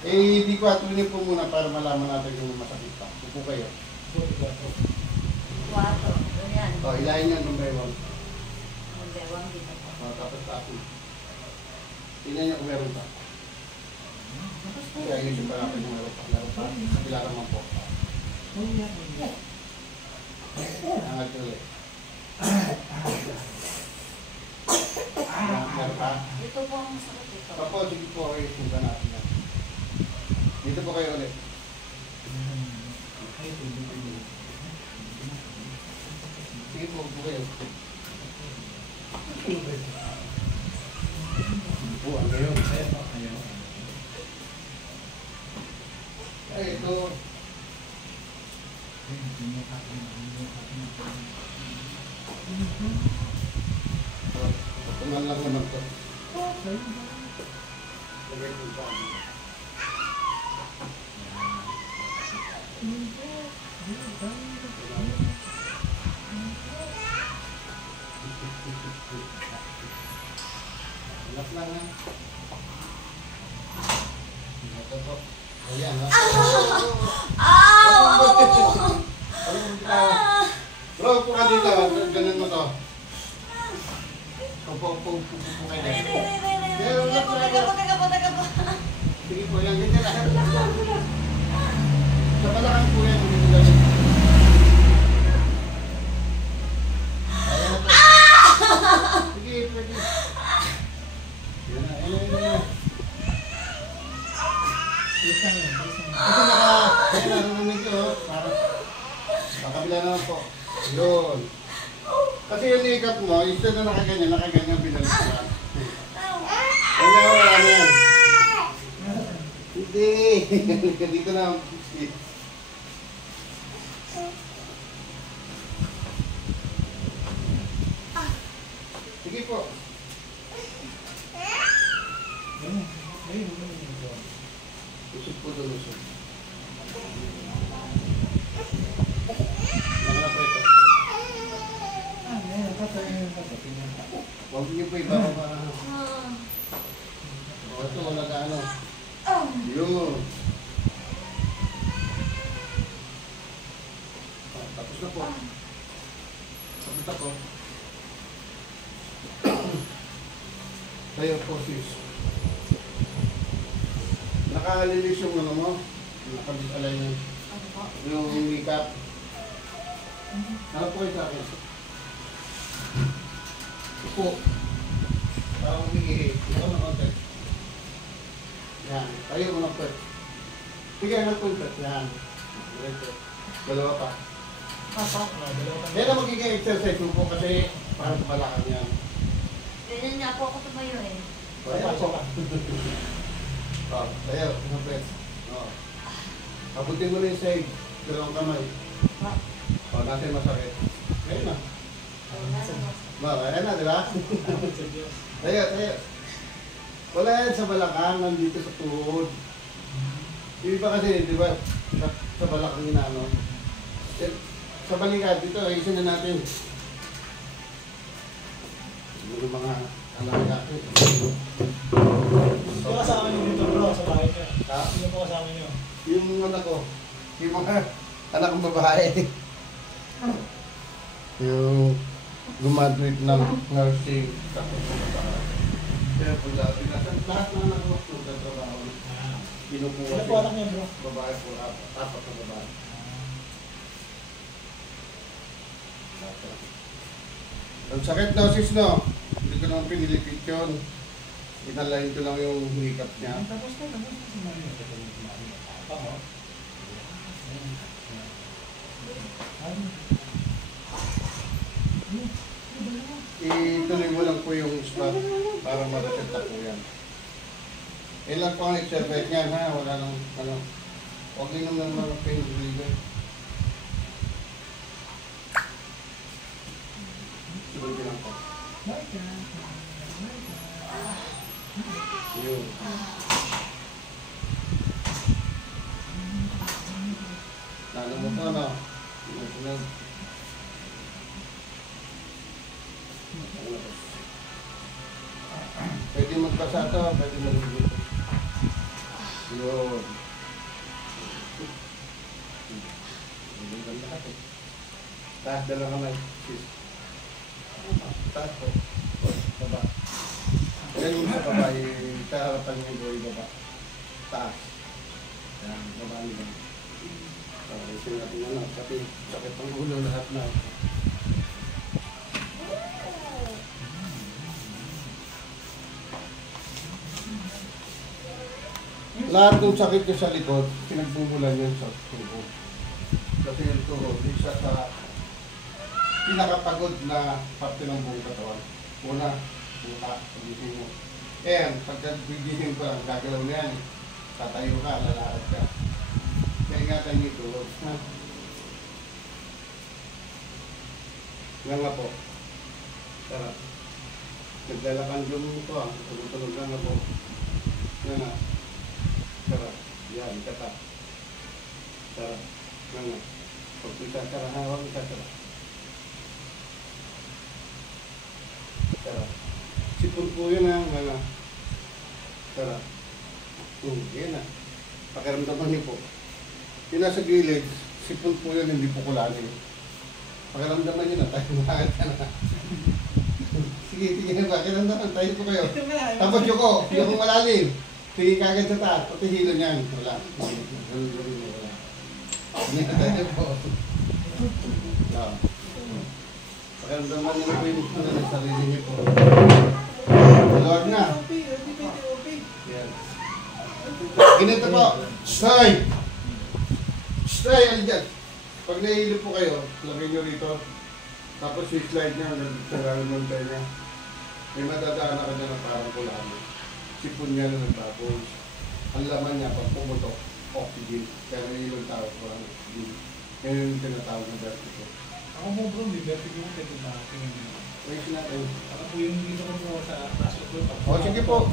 Eh, di 4 niyo po muna para malaman natin kung masakit pa. Upo kayo. 4. Ganyan. O, ilahin niyo number 1. Number 1 dito po. O, tapos tapo. Tingnan niyo kung meron pa. Kaya yun yung parapin kung meron pa. Meron pa. Kabila naman po. Angat ulit. Meron pa. Dito po ang sakit dito. Papo, sige po kayo. Punta natin yan. Dito po kayo ulit. Sige po, upo kayo. Upuan kayo. Ay, ito. Tumal lang naman to. Lagay po sa amin. Anak lang ha. Ito po. Ayan ha. Bro, upo ka dito. Ganun mo to. Upo kayo dito. Teka po. Sige po, yan. Ganyan lang. Sa balakang po yan. Dito lang. Ayan na po. Sige, pwede. Yan na. Ito narinig ko. Makabila naman po. Yun. Kasi yung ikat mo, instead na nakaganyan binalik ka. Kanya wala na yan. Hindi. Dito na. Sige po. Usog po doon, usog. Nakala po ito. Huwag niyo po iba pa. O, ito, wala ka ano. Yun. Tapos na po. Tapos na po. Tayo po, sis. Nakalilis yung ano mo? Nakabisalay yung makeup. Ano po kayo sa akin? Upo. Parang umiihi. Ikaw na konti. Yan. Tayo mo na po. Sige, ano po ito? Yan. Dalawa pa. Yan na magiging exercise po kasi parang balakang yan. Ganyan niya po ako tumayo eh. Tayo po. Tayo. Ano po? Abutin mo na yung side. Dalawang kamay. Natin masakit. Ngayon na. Ayan na, di ba? Tayo. Wala yan sa balakang, nandito sa tuhod. Yung iba kasi, di ba, sa balakang inaano. Sa balikat, dito, ayusin na natin. Yung mga alaga. Sino kasama niyo dito bro, sa bahay niyo? Sino po kasama niyo? Yung anak ko, yung mga anak kong babae. Yung gumaduate ng nursing. Kaya po dati lahat ng anak ko nagtatrabaho. Kinukuha Sino po anak niyo bro? babae po, apat na babae. Ang sakit daw sis no? Hindi ko naman pinilipit yun. Inalain ko lang yung hikap niya. Tapos na si Mario. Oo. Ituloy mo lang po yung spot para ma-reset na po yan. Ilan po ang exercise niyan ha? Wala nang ano. Huwag din naman mga pain reliever. Sunod ko lang po. Yun. Lalo mo po ano? Sunod. Pwede magbasa ito, pwede magbasa. Yun. Yun ang lahat eh. Taas na lang kamay. Sis. Taas po. Baba. Yan yung sa baba, yung kaharapan niya yung buhay baba. Taas. Yan, baba niya. Isin natin na lang, pati sakit ang ulo lahat na. Lahat ng sakit ko sa likod, pinagbumulan yun sa tuhod. Kasi yung tuhod, isa sa pinakapagod na parte ng buong katawan. Una, buka, pagising mo. Ayan, pagka bigising ko lang, gagalaw na yan. Tatayo ka, lalakad ka. Kaya ingatan yung tuhod. Nga nga po. Tara. Naglalakan yung ko ah. Tulog-tulog nga nga po. Nga nga. Tara. Yan, kata. Tara. Nga nga. Pag isasara, hawag isasara. Tara. Sipon po yun ah. Nga nga. Tara. Yan ah. Pakiramdaman niyo po. Yung nasa gilid, sipon po yun, hindi po kulanin. Pakiramdaman nyo na, tayo makakit ka na. Sige, tingin na, pakiramdaman, tayo po kayo. Tapos yuko malalim. Sige kagad sa taas, pati hilo niyan. Wala. Wala. Hindi na tayo po. Pakiramdaman nyo po yung sarili niyo po. Lord na. Yan. Ganito po. Stay! Stay! Alijan! Pag nahihilo po kayo, lagay nyo rito. Tapos i-slide nyo hanggang sarang ng tayo niya. May madadaan ka dyan na parang kulano. Sipon niya na tapos ang laman niya pag pumutok, oxygen. Kaya nahihilo tao parang oxygen. Kaya yung tinatawag na vertigo. Ako mo bro, may vertigo ko pwede ba? Raise natin. Ako po yung dito ko po sa taas ko. O sige po.